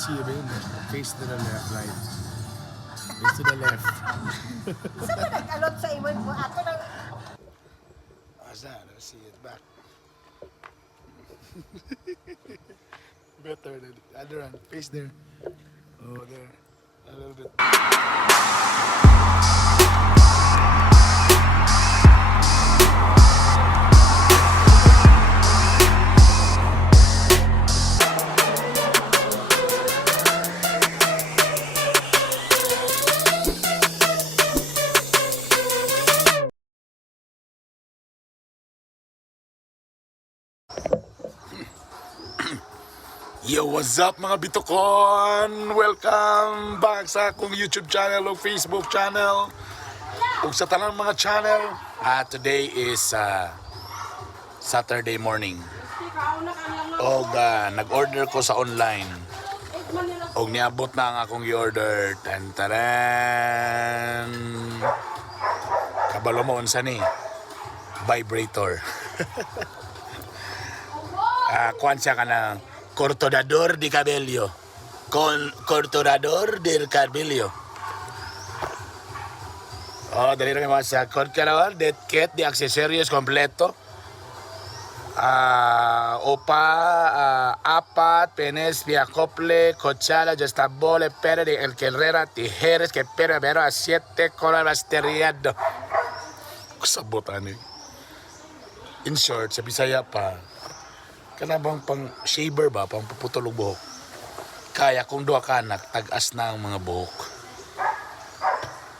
see you, babe. Face to the left, right. Face to the left. Isa ba nag-alot sa imon mo? Ato na... How's that? Let's see it back. Better than the other one. Face there. Oh, there. A little bit. Yo, what's up mga Bitokon? Welcome back sa akong YouTube channel o Facebook channel o sa tanang mga channel. Today is Saturday morning. O nag-order ko sa online. O niabot na ang akong i-order. Tantaran! Kabalo mo unsa ni? Vibrator. Kuan siya ka na cortador de cabello. Cortador de cabello. Oh, dali rin mga sa cortador de kit de accesorios completo. Apat, penes, piacople, cochara, gestabole, pere de el carrera, tijeres, que pero 7 con basteriado. Kusabotan eh. In short, sa Bisaya pa, kanabang pang shaver ba, pang puputol og buhok. Kaya kung duha ka anak, tag-as na ang mga buhok.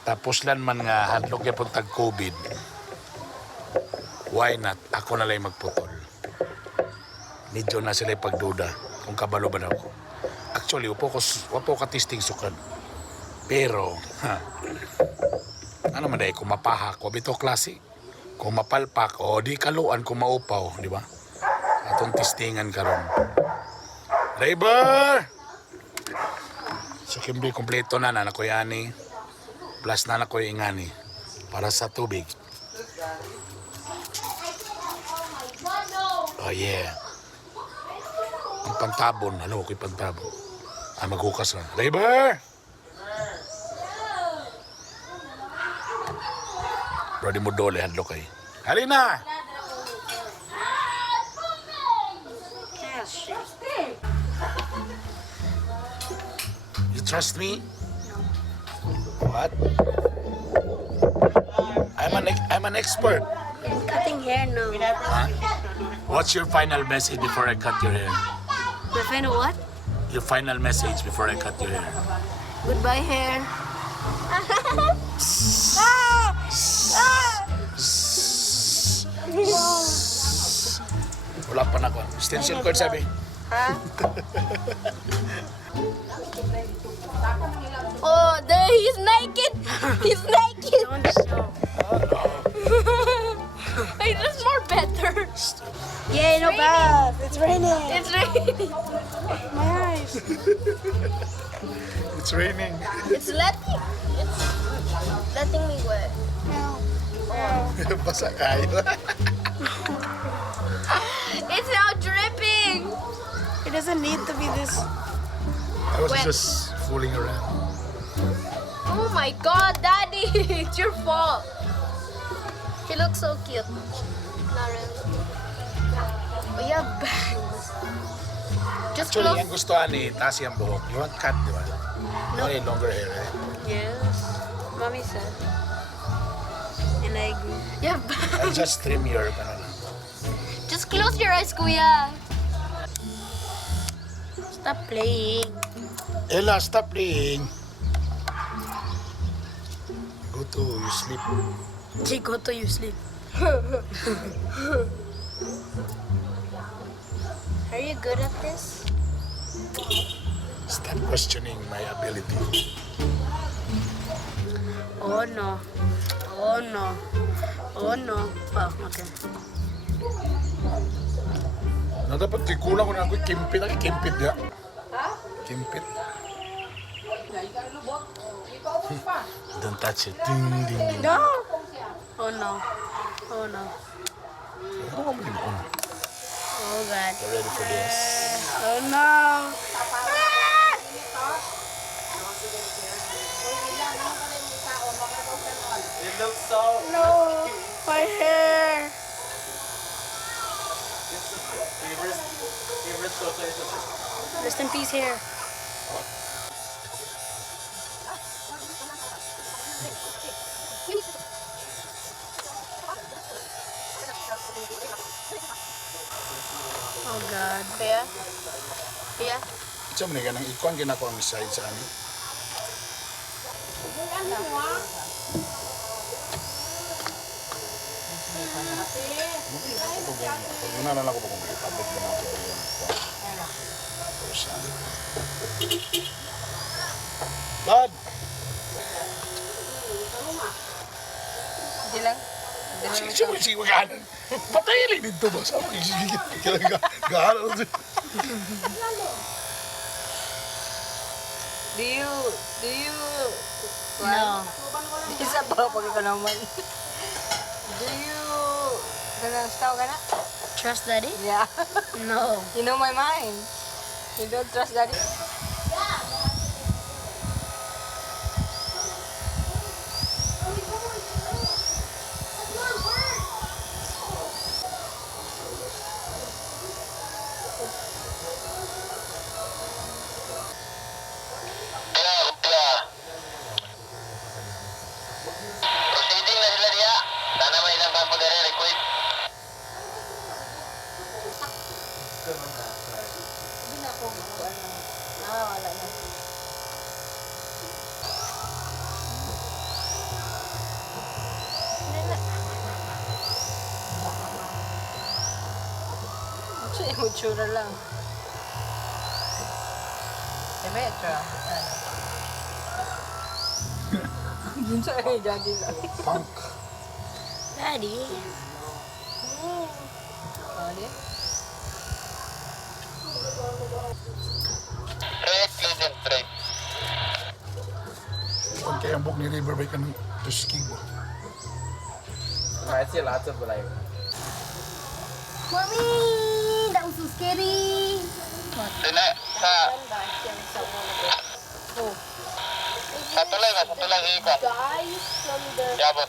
Tapos lan man nga hadlok ya pud tag COVID. Why not? Ako na lang magputol. Medyo na sila pagduda kung kabalo ba ako. Actually, wapo ka testing sukad. Pero, ano man dahil, kung mapahak, wabi to klase. Kung mapalpak, o di kaluan kung maupaw, di ba? Atong testingan karon. Driver! So, kimbi, kompleto na ko yani. Plus na ko ingani. Para sa tubig. Oh, yeah. Ang pantabon. Ano ko yung pantabon? Maghukas na. Driver! Bro, di mo dole, hadlo kay. Halina! You trust me? What? I'm an expert. I'm cutting hair now. Huh? What's your final message before I cut your hair? My final what? Your final message before I cut your hair. Goodbye hair. Wala pa na ko. Stencil cord sabi. Oh, there he's naked. He's naked. Wait, that's more better. Yay, no bath. It's raining. It's raining. My eyes. It's raining. It's letting me wet. Basa kayo. It's now dripping. It doesn't need to be this. I was Wet. just fooling around. Oh my God, Daddy! It's your fault. He looks so cute. Not really. Oh, you have bangs. Just Actually, close. ang gusto ni taas yung buhok. You want cut, di ba? You want longer hair, right? Yes. Mommy said. And I agree. You have bangs. I'll just trim your kanala. Just close your eyes, Kuya. Stop playing. Ella, stop playing. Go to you sleep. Go to you sleep. Are you good at this? Stop questioning my ability. Oh no. Oh no. Oh no. Oh, okay. Na dapat kikulang ko na ako kimpit. Kimpit ya. Kimpit. Don't touch it. Ding, ding, ding. No. Oh no. Oh no. Oh, my God. Oh God. You ready for this? Oh no. No, my hair. Rest in peace, hair. Oh God. Kaya? Kaya? Ito mo nga nang ikuan ginako ang side sa ani. Una na lang ako kung itabot ko na ito yung person. Dad! Hindi lang. Sige mo sige maganan. Patayin dito ba? Sama yung sige. Gahanan ito. Do you... No. Isa pa pag ikaw naman. Do you... Tao ka na? Trust daddy? Yeah. No. You know my mind. You don't trust daddy? Proceeding na sila diya. Sana may ilang bampo dere request. Hindi na ako. Wala na. Actually, mutsura lang. Demetra. Yun sa jadi lang. Punk. Daddy? Ano? Trek, legend trek. Kung kaya ang book ni Riverbay ka ng Tuskig mo. I see lots of like Mommy! That was so scary! Dina, sa tulay ikot. Guys, from the... Yabot.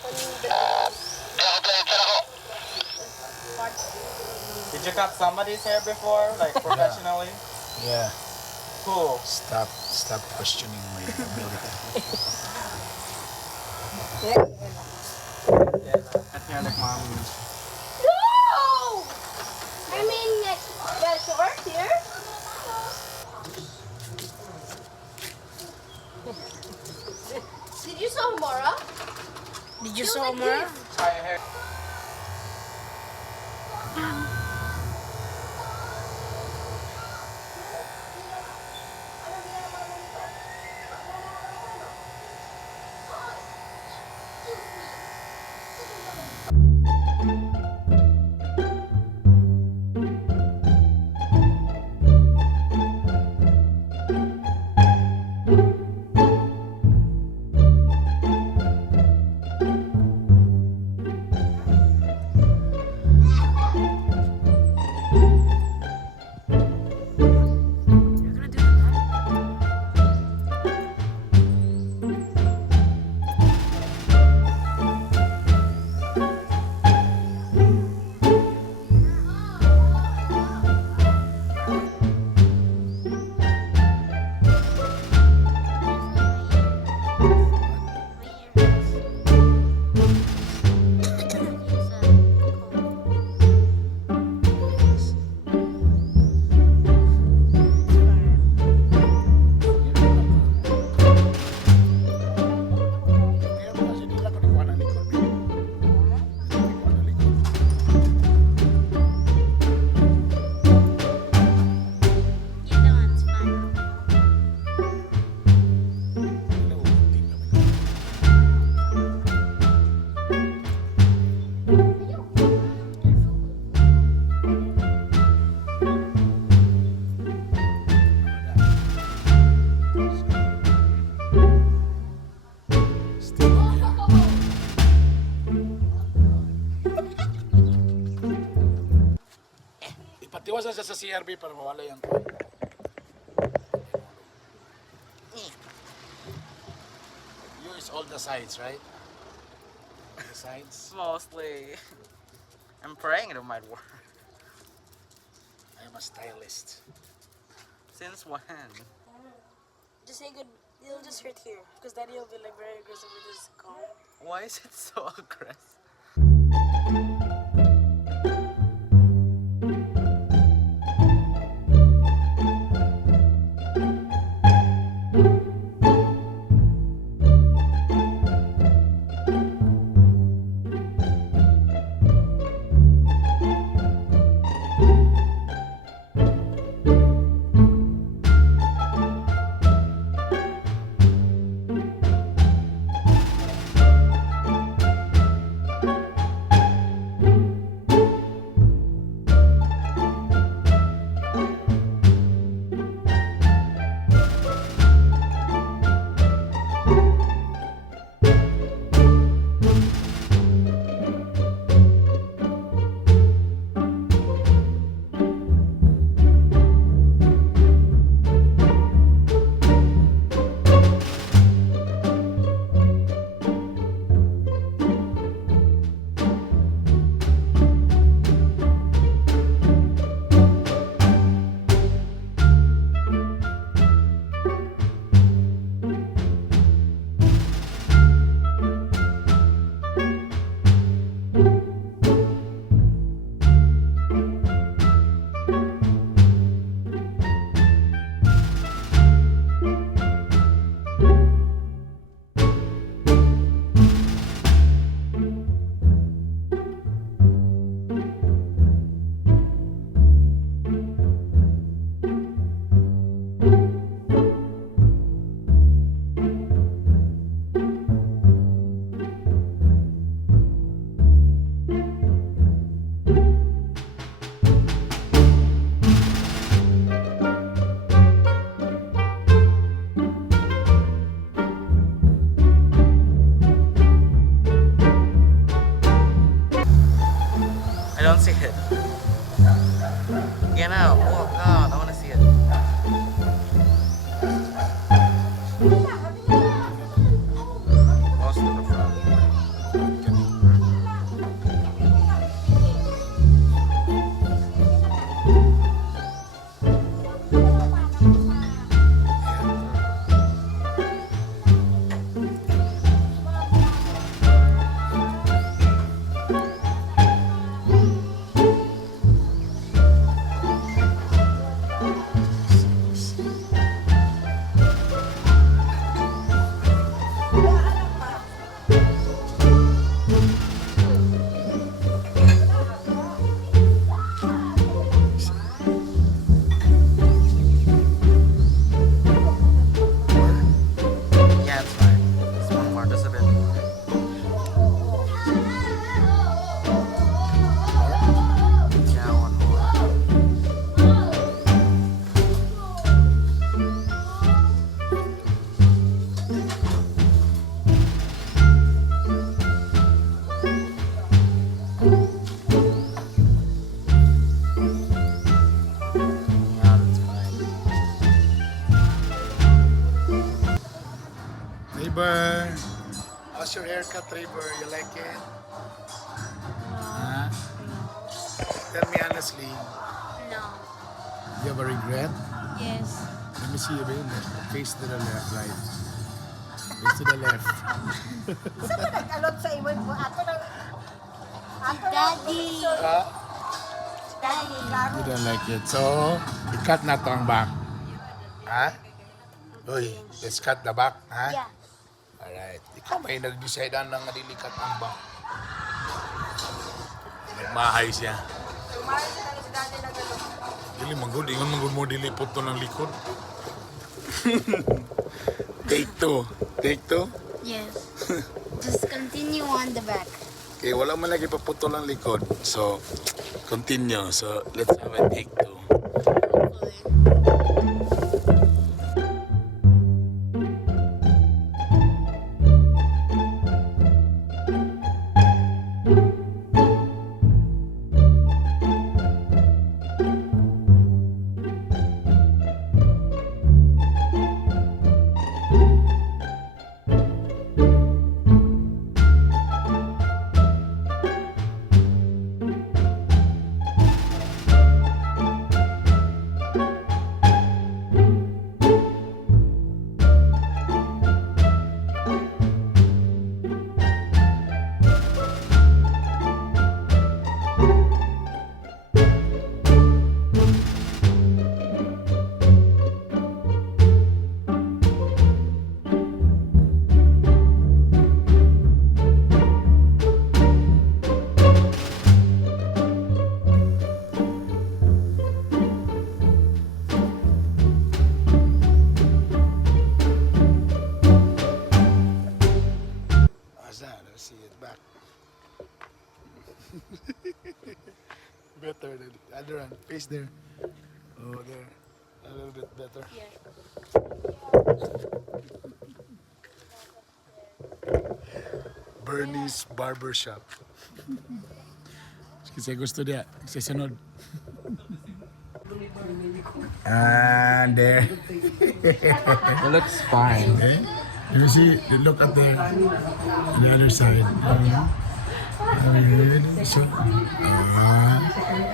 Yabot lang ito ako. did you cut somebody's hair before? Like professionally? Yeah. Cool. Stop questioning my ability. Cut hair like mom. No! I mean, the short here? Did you saw Mara? Did you saw Mara? Tie your hair. Ipatiwasan siya sa CRB para mawala yung You is all the sides, right? Besides, Mostly. I'm praying it might work. I am a stylist. Since when? Just say good. You'll just hurt here. Because daddy will be like very aggressive with his comb. Why is it so aggressive? I don't see it. Get out. Oh god, I wanna see it. Close to the front. Yeah, it's fine. This one more, just a bit more. Yeah, one more. Yeah, that's fine. Neighbor, how's your haircut, neighbor? You like it? Huh? Tell me honestly, No. you have a regret? Yes. Let me see you, babe. Face to the left, right? Face to the left. Nag-alot sa iwan mo. Ato na. Daddy. Daddy. You don't like it. So, i-cut na to ang back. Ha? Uy, let's cut the back, ha? Yeah. Alright. Ikaw may nag-decide ng dilikat ang back. Nagmahay siya. Tumayo siya lang si daddy nag-alot. Dili manggod, ingon manggod mo dilipot to ng likod. Take two. Take two? Yes. Just continue on the back. Okay, wala man lagi paputol ang likod. So, continue. So, let's have a take two. Better than other one. Face there. Oh, there. A little bit better. Yeah. Bernie's Barbershop. Kasi gusto dia. Kasi sunod. And there. It looks fine. Okay. You see, look at the other side.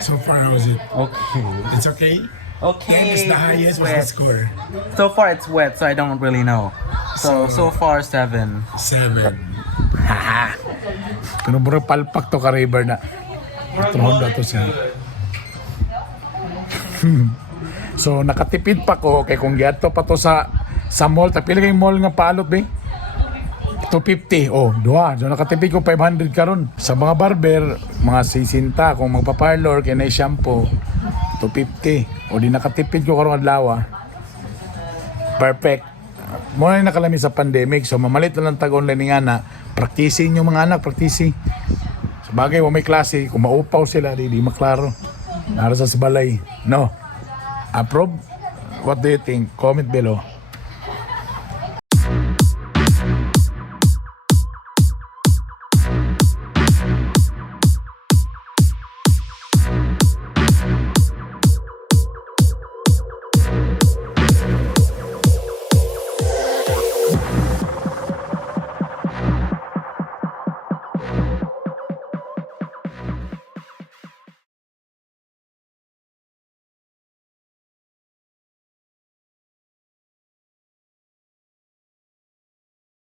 So far, how is it? Okay. It's okay? 10 Okay. is the highest. What's the score? So far it's wet, so I don't really know. So far 7. 7. Haha. Pero bro, palpak to ka river na. Ito Honda to siya. So nakatipid pa ko kay kung giadto pa to sa mall, tapila kay mall nga palot be. 250. Oh, duha. So nakatipid ko 500 karon. Sa mga barber, mga 60 kung magpa-parlor kay na shampoo 250. O di nakatipid ko karong adlaw. Perfect. Mo na nakalami sa pandemic, so mamalit na lang tag-online nga na. Practicing yung mga anak, practicing. Sabagay, may klase, kung maupaw sila, di maklaro. Nara sa balay. No. Approve? What do you think? Comment below.